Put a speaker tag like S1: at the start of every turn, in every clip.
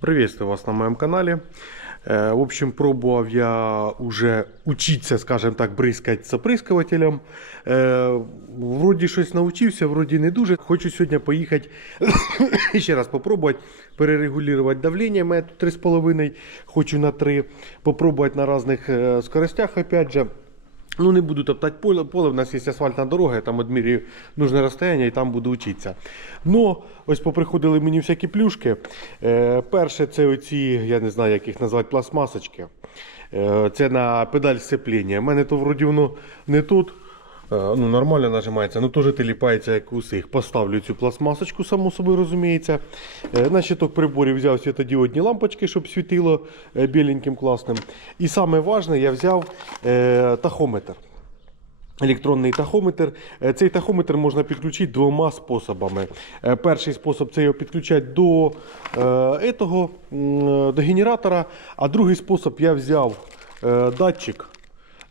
S1: Приветствую вас на моем канале. Э, В общем, пробовал я уже учиться, скажем так, бризкать з оприскувателем. Е, Вроді щось навчився, вроді не дуже. Хочу сьогодні поїхати ще раз попробувати перерегулювати давлення метр 3,5, хочу на 3, попробувати на різних е, скоростях, опять же. Ну, не буду топтать поле, поле, у нас є асфальтна дорога, я там відмірюю нужне розстояння і там буду вчитися. Ну, ось поприходили мені всякі плюшки. Е, перше, це оці, я не знаю, як їх назвати, пластмасочки. Е, це на педаль сцепління. У мене то вроді воно не тут. Е, Ну, нормально нажимається, ну теж теліпається як усіх. Поставлю цю пластмасочку, само собою розуміється. Е, На щиток приборів взяв світодіодні лампочки, щоб світило е, біленьким класним. І саме важне, я взяв тахометр. Електронний тахометр. Цей тахометр можна підключити двома способами. Перший спосіб це його підключати до, етого, до генератора, а другий спосіб я взяв датчик.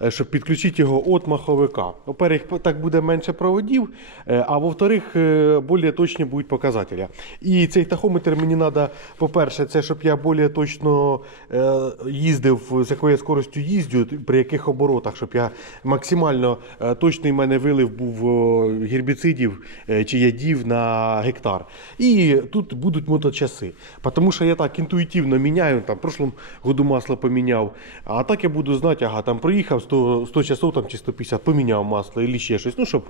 S1: Е, Щоб підключити його від маховика. Во-первых, так буде менше проводів, е, а во-вторых, е, більш точні будуть показателі. І цей тахометр мені треба, по-перше, це щоб я більш точно їздив, з якою скоростю їздю, при яких оборотах, щоб я максимально точний в мене вилив був гербіцидів чи ядів на гектар. І тут будуть моточаси. Тому що я так інтуїтивно міняю, там в прошлому году масло поміняв, а так я буду знати, ага, там проїхав 100, 100 часов там, чи 150, поміняв масло і ще щось. Ну, щоб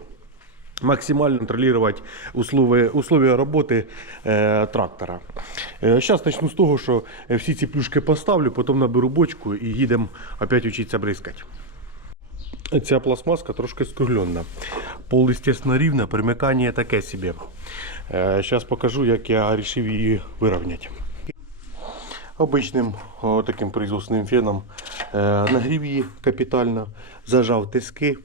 S1: максимально контролювати условия, условия роботи е, трактора. Зараз почну з того, що е, всі ці плюшки поставлю, потім наберу бочку і їдемо опять вчитися бризкати. Ця пластмаска трошки скруглена. Пол, естественно, рівне, примикання таке собі. Зараз покажу, як я вирішив її вирівняти. Обичним о, таким производственним феном е, нагрів її капітально, зажав тиски.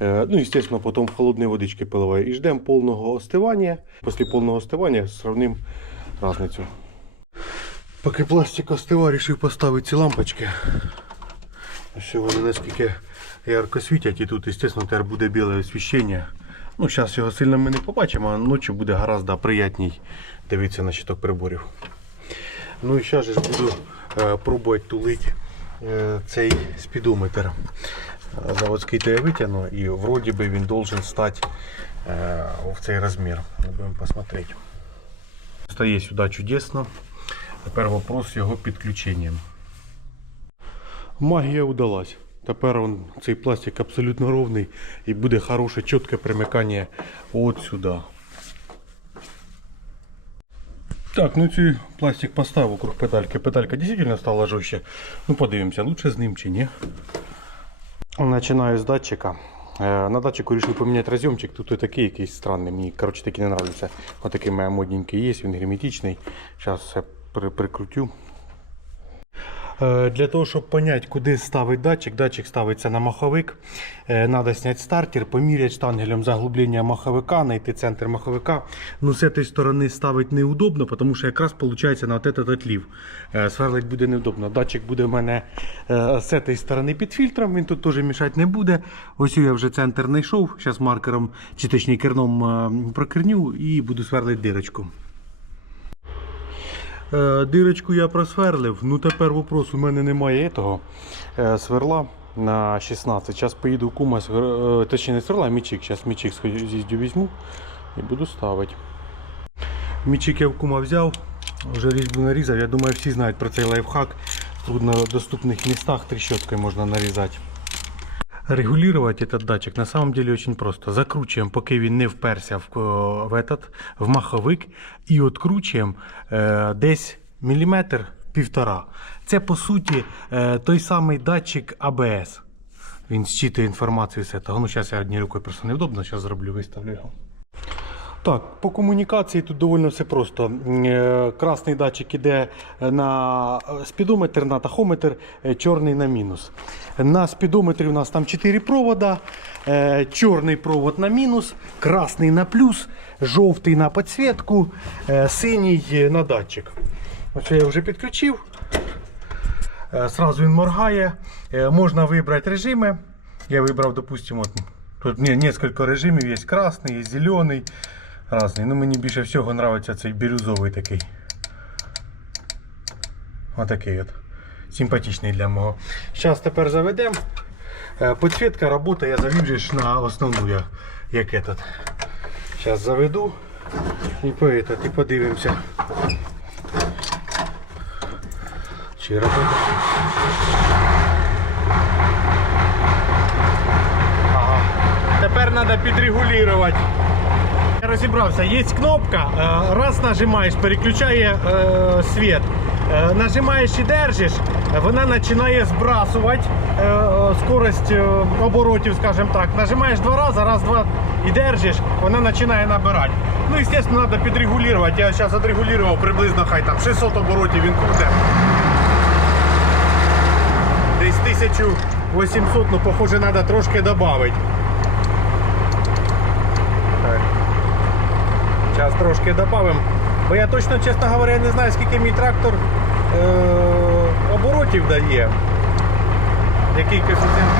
S1: Е, ну, естественно, потім в холодної водички поливаю. І ждемо повного остивання. Після повного остивання сравним різницю. Поки пластик остива, вирішив поставити ці лампочки. Ось вони наскільки ярко світять, і тут, естественно, тепер буде біле освіщення. Ну, зараз його сильно ми не побачимо, а ночі буде гораздо приятній дивитися на щиток приборів. Ну і зараз ж буду е, пробувати тулити е, цей спідометр. Е, Заводський то я витягну і вроді би він должен стати е, в цей розмір. Будемо посмотрети. Стає сюди чудесно. Тепер вопрос його підключенням. Магія удалась. Тепер он, цей пластик абсолютно ровний і буде хороше чітке примикання от сюди. Так, ну цей пластик поставив вокруг педальки. Педалька дійсно стала жорстче. Ну подивимося, лучше з ним чи ні. Починаю з датчика. Е, На датчику вирішив поміняти розйомчик. Тут такий якийсь странний. Мені коротше таки не подобається. Отакий моя модненький є, він герметичний. Зараз я при- прикрутю. Е, Для того, щоб зрозуміти, куди ставить датчик, датчик ставиться на маховик. Треба зняти стартер, поміряти штангелем заглублення маховика, знайти центр маховика. Ну, з цієї сторони ставити неудобно, тому що якраз виходить на от этот отлів. Е, Сверлить буде неудобно. Датчик буде в мене е, з цієї сторони під фільтром, він тут теж мішати не буде. Ось я вже центр знайшов. Зараз маркером, чи точніше керном прокерню і буду сверлити дирочку. Е, Дирочку я просверлив. Ну тепер вопрос, у мене немає того е, сверла на 16. Зараз поїду кума, е, точніше не сверла, а мічик. Зараз мічик з'їздю візьму і буду ставити. Мічик я в кума взяв, вже різьбу нарізав. Я думаю, всі знають про цей лайфхак. В труднодоступних містах трещоткою можна нарізати. Регулировать этот датчик на самом деле очень просто. Закручиваем, поки він не вперся в, в, этот, в маховик, і откручуємо е, десь міліметр півтора. Це по суті е, той самий датчик АБС. Він зчитує інформацію з цього. Ну, зараз я однією рукою просто невдобно, зараз зроблю, виставлю його. Так, по комунікації тут доволі все просто. Е, Красний датчик іде на спідометр, на тахометр, е, чорний на мінус. На спідометрі у нас там 4 провода, е, чорний провод на мінус, красний на плюс, жовтий на підсвітку, е, синій на датчик. Ось я вже підключив. Е, Сразу він моргає. Е, Можна вибрати режими. Я вибрав, допустимо, тут не, несколько режимів, є красний, є зелений. Разний. Ну, мені більше всього подобається цей бірюзовий такий. Отакий от. Симпатичний для мого. Зараз тепер заведемо. Е, Підсвітка робота я завів на основну, як этот. Зараз заведу і по этот, і подивимося. Чи робота? Ага. Тепер треба підрегулювати. Я розібрався, є кнопка, е, раз нажимаєш, переключає е, світ. Е, Нажимаєш і держиш, вона починає збрасувати скорость оборотів, скажімо так. Нажимаєш два рази, раз, два і держиш, вона починає набирати. Ну, звісно, треба підрегулювати. Я зараз відрегулював приблизно хай там 600 оборотів він крутить. Десь 1800, ну, похоже, треба трошки додати. Зараз трошки додамо. Бо я точно, чесно говоря, не знаю, скільки мій трактор е- оборотів дає. Який коефіцієнт.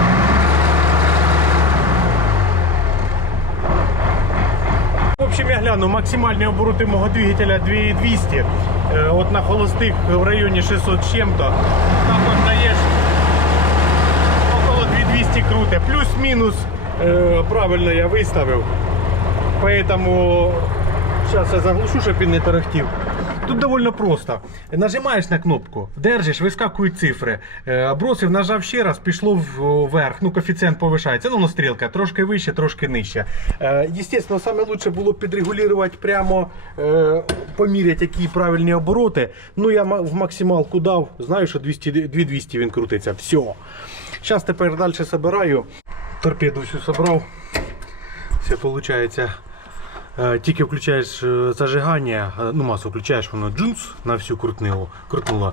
S1: В общем, я гляну, максимальні обороти мого двигателя 2200. Е, от на холостих в районі 600 з чим-то. Так от даєш около 2200 круте. Плюс-мінус е, правильно я виставив. Поэтому сейчас я заглушу, щоб він не тарахтів. Тут довольно просто. Нажимаєш на кнопку, держиш, вискакують цифри. Е, Бросив, нажав ще раз, пішло вверх. Ну, коефіцієнт повишається. Ну, ну, стрілка, трошки вище, трошки нижче. Е, Естественно, саме лучше було підрегулювати прямо, е, поміряти, які правильні обороти. Ну, я в максималку дав, знаю, що 200, 2200 він крутиться. Все. Зараз тепер далі собираю. Торпеду всю собрав. Все получается. Е, Тільки включаєш е, зажигання, е, ну масу включаєш, воно джунс на всю крутнуло. крутнуло.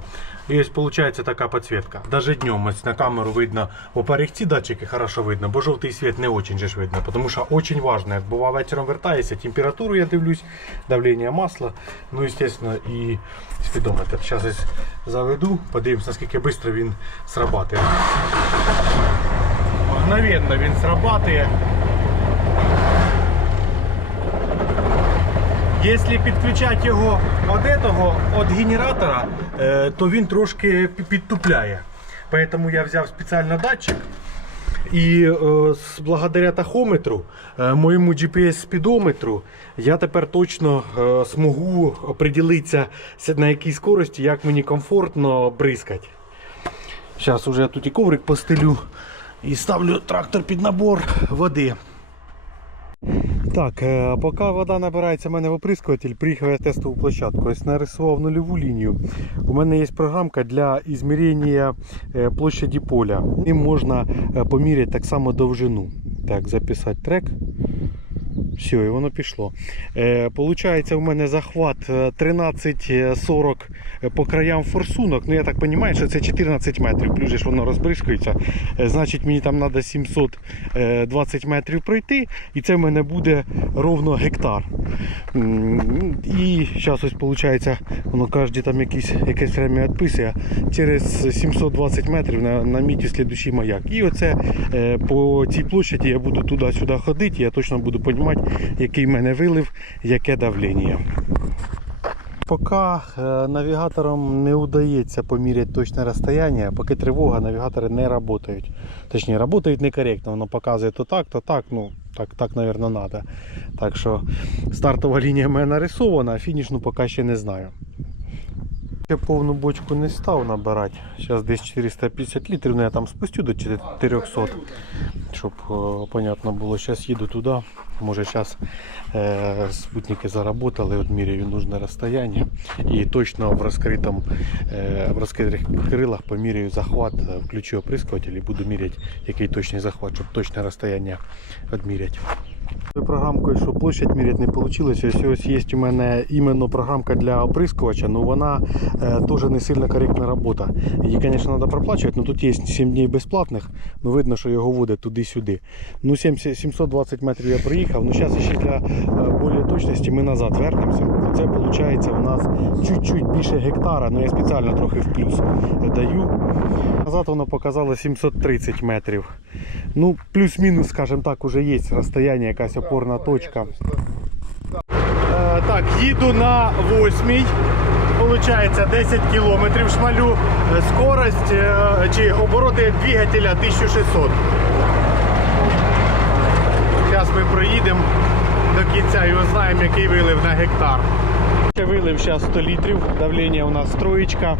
S1: І ось виходить така підсвітка. Даже днем ось на камеру видно, во-первых, датчики хорошо видно, бо жовтий світ не очень же видно, тому що очень важно, як бува вечором вертаєшся, температуру я дивлюсь, давлення масла, ну, естественно, і спідометр. Зараз ось заведу, подивимось, наскільки швидко він срабатує. Мгновенно він срабатує. Якщо підключати його від этого, від генератора, е, то він трошки підтупляє. Тому я взяв спеціально датчик. І е, благодаря тахометру, е, моєму GPS-спідометру, я тепер точно змогу оприділитися на якій скорості, як мені комфортно бризкати. Зараз уже тут і коврик постелю і ставлю трактор під набор води. Так, е, поки вода набирається в мене в оприскуватель, приїхав я тестову площадку. Ось нарисував нульову лінію. У мене є програмка для ізмірення е, площаді поля. Ним можна е, поміряти так само довжину. Так, записати трек. Все, і воно пішло. Е, у мене захват е, 13,40 по краям форсунок. Ну, я так розумію, що це 14 метрів. Плюс ж воно розбризкується. Е, Значить, мені там треба 720 метрів пройти, і це в мене буде ровно гектар. І зараз ось виходить, воно кожен там якийсь, якесь время відписує. Через 720 метрів на, на міті слідущий маяк. І оце е, по цій площаді я буду туди-сюди ходити, я точно буду розуміти, який мене вилив, яке давлення. Поки навігаторам навігатором не вдається поміряти точне розстояння, поки тривога, навігатори не працюють. Точніше, працюють некоректно, воно показує то так, то так, ну так, так, мабуть, треба. Так що стартова лінія в мене нарисована, а фінішну поки ще не знаю. Я повну бочку не став набирати. Зараз десь 450 літрів, ну я там спустю до 400, щоб е, понятно було. Зараз їду туди. Може зараз е, спутники заработали, відміряю нужне розстояння. І точно в розкритому е, в розкритих крилах поміряю захват, е, включу оприскуватель і буду міряти, який точний захват, щоб точне розстояння відміряти. Програмкою, що площадь міряти не вийшло. Ось, ось є у мене іменно програмка для оприскувача, але вона е, теж не сильно коректна робота. Її, звісно, треба проплачувати, але тут є 7 днів безплатних, ну видно, що його водять туди-сюди. Ну, 70 720 метрів я проїхав, ну зараз ще для е, більш точності ми назад вернемося. Це виходить у нас чуть-чуть більше гектара, але я спеціально трохи в плюс даю. Назад воно показало 730 метрів. Ну, плюс-мінус, скажімо так, уже є розстояння, якась опорна точка. Е, так, їду на восьмій. виходить 10 км шмалю, Е, скорость е, чи обороти двигателя 1600. Зараз ми проїдемо до кінця і узнаємо, який вилив на гектар. Вилив зараз 100 літрів, давлення у нас троєчка.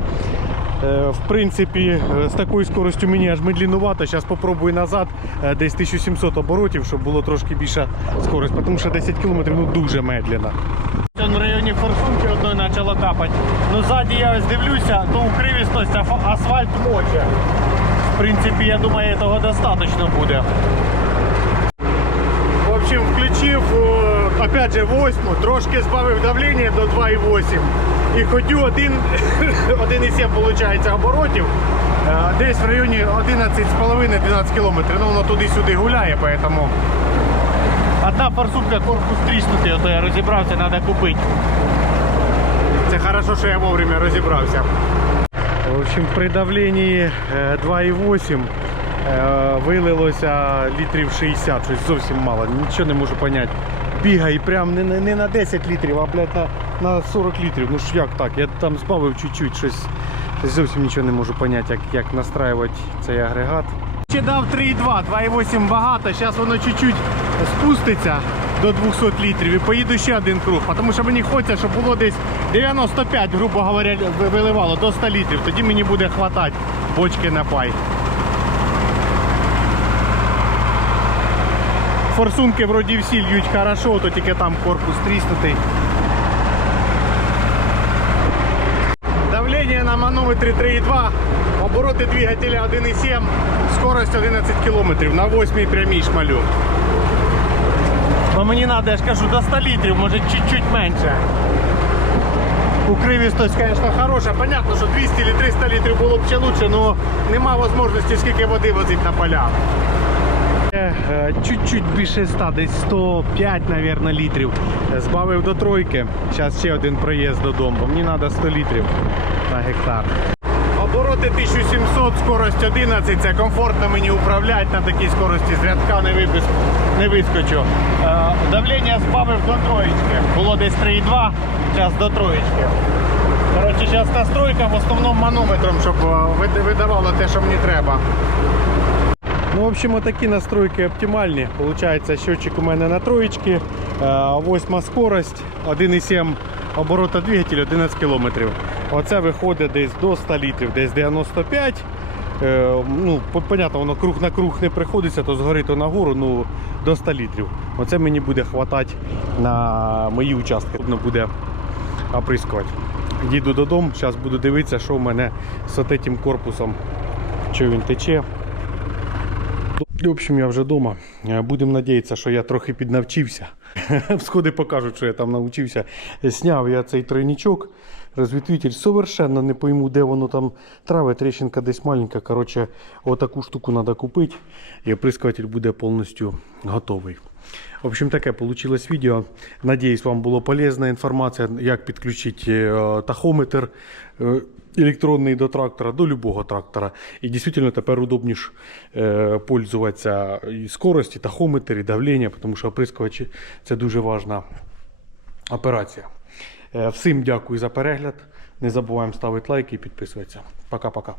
S1: Е, В принципі, е, з такою скоростю мені аж медлінувато. Зараз спробую назад, е, десь 1700 оборотів, щоб було трошки більша скорость, тому що 10 км ну, дуже медленно. В районі форсунки одної почало капати. Ну ззаді я ось дивлюся, то укривістость асфальт моче. В принципі, я думаю, того достатньо буде. В общем, включив опять же восьму, трошки збавив давлення до 2,8 і ходю 1,7 виходить оборотів. е, Десь в районі 11,5-12 кілометрів. Ну воно туди-сюди гуляє, поэтому. Одна форсунка корпус тріснутий, ото я розібрався, треба купити. Це хорошо, що я вовремя розібрався. В общем, при давленні е, 2,8 е, вилилося літрів 60, щось зовсім мало, нічого не можу зрозуміти. Бігає прям не, не на 10 літрів, а блядь, на, на 40 літрів. Ну ж як так? Я там збавив чуть-чуть, щось зовсім нічого не можу зрозуміти, як, як настраювати цей агрегат. Ще дав 3,2, 2,8 багато, зараз воно чуть-чуть спуститься до 200 літрів і поїду ще один круг, тому що мені хочеться, щоб було десь 95, грубо говоря, виливало до 100 літрів. Тоді мені буде хватати бочки на пай. Форсунки вроді всі льють хорошо, то тільки там корпус тріснутий. Давление на манометрі 3,2, обороти двигателя 1,7, скорость 11 км на 8 прямій шмалю. Бо мені треба, я ж кажу, до 100 літрів, може чуть-чуть менше. Укривістость, звісно, хороша. Понятно, що 200 чи 300 літрів було б ще лучше, але нема можливості скільки води возити на поля. Е, Чуть-чуть більше 100, десь 105, мабуть, літрів. Збавив до тройки. Зараз ще один проїзд додому, мені треба 100 літрів на гектар. Обороти 1700, скорость 11, це комфортно мені управляти на такій скорості, з рядка не, випис, не вискочу. Е, давлення збавив до троєчки. Було десь 3,2, зараз до троєчки. Коротше, зараз настройка в основному манометром, щоб е, видавало те, що мені треба. Ну, в общем, такі настройки оптимальні. Получається, счетчик у мене на троєчці, 8 скорость, 1,7 оборота двигателя, 11 км. Оце виходить десь до 100 літрів, десь 95. Е, ну, понятно, воно круг на круг не приходиться, то згори, то нагору, ну, до 100 літрів. Оце мені буде хватати на мої участки. Потрібно буде оприскувати. Їду додому, зараз буду дивитися, що в мене з цим корпусом, що він тече. В общем, я вже вдома. Будемо надіятися, що я трохи піднавчився. Сходи покажуть, що я там навчився. Сняв я цей тройничок. Розвітвитель совершенно не пойму, де воно там трави, трещинка десь маленька. Коротше, отаку штуку треба купити. І оприскуватель буде повністю готовий. В общем, таке вийшло відео. Надіюсь, вам було полезна інформація, як підключити е, тахометр електронний до трактора, до любого трактора. І дійсно тепер удобніше е, пользуватися і скорості, тахометр, і давлення, тому що оприскувачі це дуже важна операція. Е, Всім дякую за перегляд. Не забуваємо ставити лайки і підписуватися. Пока-пока.